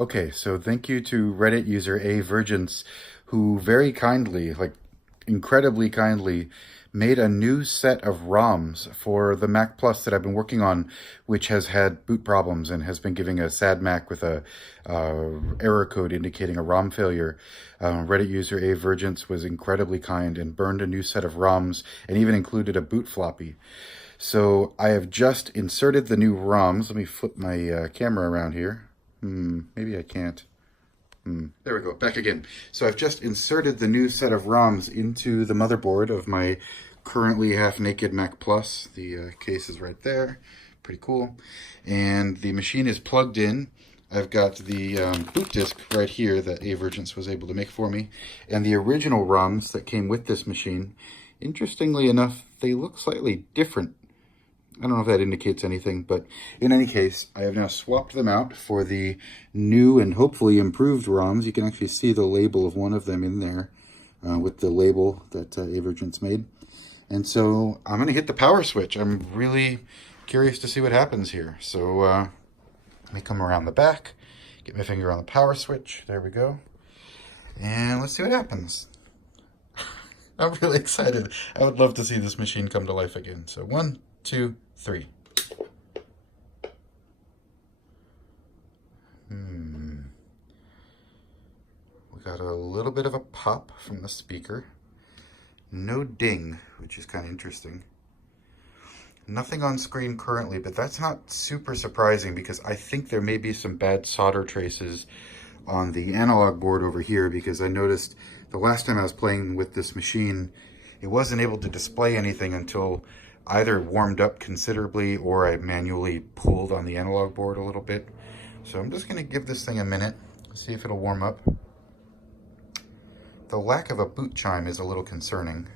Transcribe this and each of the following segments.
Okay, so thank you to Reddit user A Virgins, who very kindly, like incredibly kindly, made a new set of ROMs for the Mac Plus that I've been working on, which has had boot problems and has been giving a sad Mac with a error code indicating a ROM failure. Reddit user A Virgins was incredibly kind and burned a new set of ROMs and even included a boot floppy. So I have just inserted the new ROMs. Let me flip my camera around here. Maybe I can't. There we go, back again. So I've just inserted the new set of ROMs into the motherboard of my currently half-naked Mac Plus. The case is right there. Pretty cool. And the machine is plugged in. I've got the boot disk right here that Avergence was able to make for me. And the original ROMs that came with this machine, interestingly enough, they look slightly different. I don't know if that indicates anything, but in any case, I have now swapped them out for the new and hopefully improved ROMs. You can actually see the label of one of them in there with the label that Avergence made. And so I'm going to hit the power switch. I'm really curious to see what happens here. So let me come around the back, get my finger on the power switch. There we go. And let's see what happens. I'm really excited. I would love to see this machine come to life again. So 1, 2, 3. We got a little bit of a pop from the speaker. No ding, which is kind of interesting. Nothing on screen currently, but that's not super surprising because I think there may be some bad solder traces on the analog board over here, because I noticed the last time I was playing with this machine, it wasn't able to display anything until either warmed up considerably or I manually pulled on the analog board a little bit. So I'm just going to give this thing a minute, see if it'll warm up. The lack of a boot chime is a little concerning.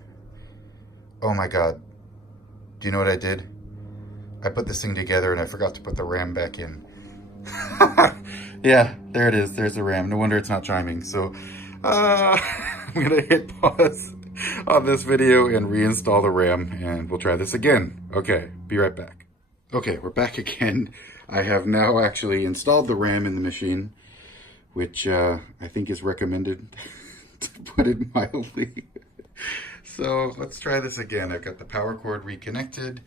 Oh my god. Do you know what I did? I put this thing together and I forgot to put the RAM back in. Yeah, there it is. There's the RAM. No wonder it's not chiming. So I'm going to hit pause on this video and reinstall the RAM, and we'll try this again. Okay, be right back. Okay, we're back again. I have now actually installed the RAM in the machine, which I think is recommended, to put it mildly. So let's try this again. I've got the power cord reconnected.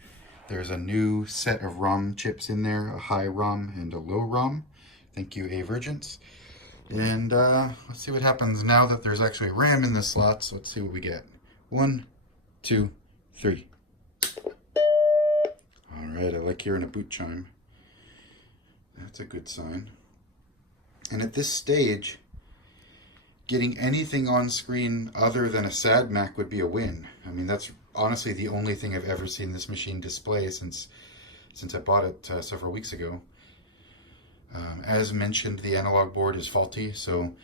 There's a new set of ROM chips in there, a high ROM and a low ROM. Thank you, Avergence. And let's see what happens now that there's actually RAM in the slots. Let's see what we get. 1, 2, 3. All right, I like hearing a boot chime. That's a good sign. And at this stage, getting anything on screen other than a sad Mac would be a win. I mean, that's honestly the only thing I've ever seen this machine display since I bought it several weeks ago. As mentioned, the analog board is faulty, so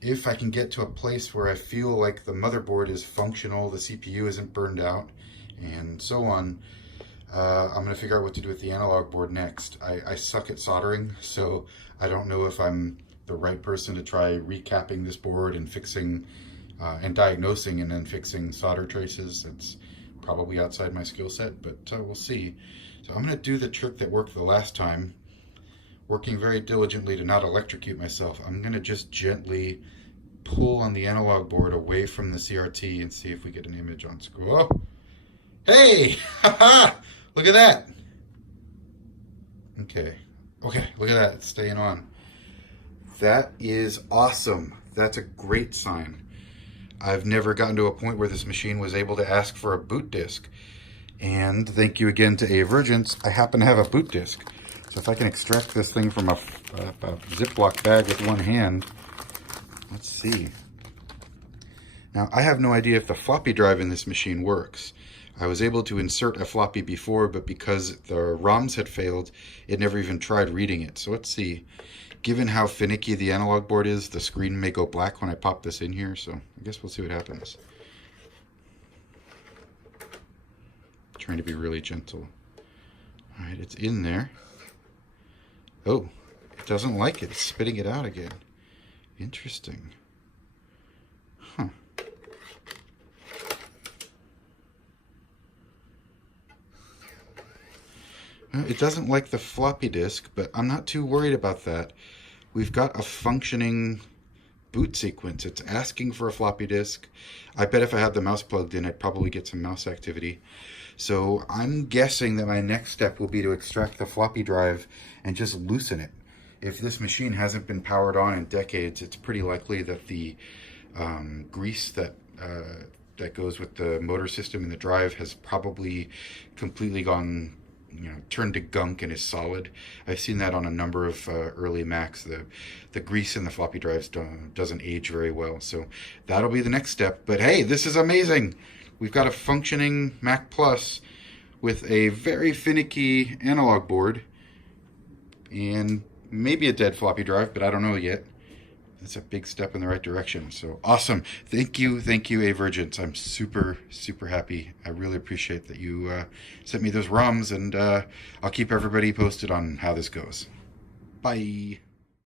if I can get to a place where I feel like the motherboard is functional, the CPU isn't burned out, and so on, I'm going to figure out what to do with the analog board next. I suck at soldering, so I don't know if I'm the right person to try recapping this board and fixing and diagnosing and then fixing solder traces. It's probably outside my skill set, but we'll see. So I'm going to do the trick that worked the last time, working very diligently to not electrocute myself. I'm going to just gently pull on the analog board away from the CRT and see if we get an image on screen. Oh! Hey! Haha! Look at that! Okay, look at that, it's staying on. That is awesome. That's a great sign. I've never gotten to a point where this machine was able to ask for a boot disk. And thank you again to Avergence, I happen to have a boot disk. So if I can extract this thing from a Ziploc bag with one hand, let's see. Now, I have no idea if the floppy drive in this machine works. I was able to insert a floppy before, but because the ROMs had failed, it never even tried reading it. So let's see. Given how finicky the analog board is, the screen may go black when I pop this in here, so I guess we'll see what happens. Trying to be really gentle. All right, it's in there. Oh, it doesn't like it. It's spitting it out again. Interesting. Huh. It doesn't like the floppy disk, but I'm not too worried about that. we've got a functioning boot sequence. It's asking for a floppy disk. I bet if I had the mouse plugged in, I'd probably get some mouse activity. So I'm guessing that my next step will be to extract the floppy drive and just loosen it. If this machine hasn't been powered on in decades, it's pretty likely that the grease that goes with the motor system in the drive has probably completely gone, turned to gunk and is solid. I've seen that on a number of early Macs. The grease in the floppy drives doesn't age very well, so that'll be the next step. But hey, this is amazing. We've got a functioning Mac Plus with a very finicky analog board and maybe a dead floppy drive, but I don't know yet. That's a big step in the right direction. So awesome. Thank you, Avergence. I'm super, super happy. I really appreciate that you sent me those ROMs, and I'll keep everybody posted on how this goes. Bye.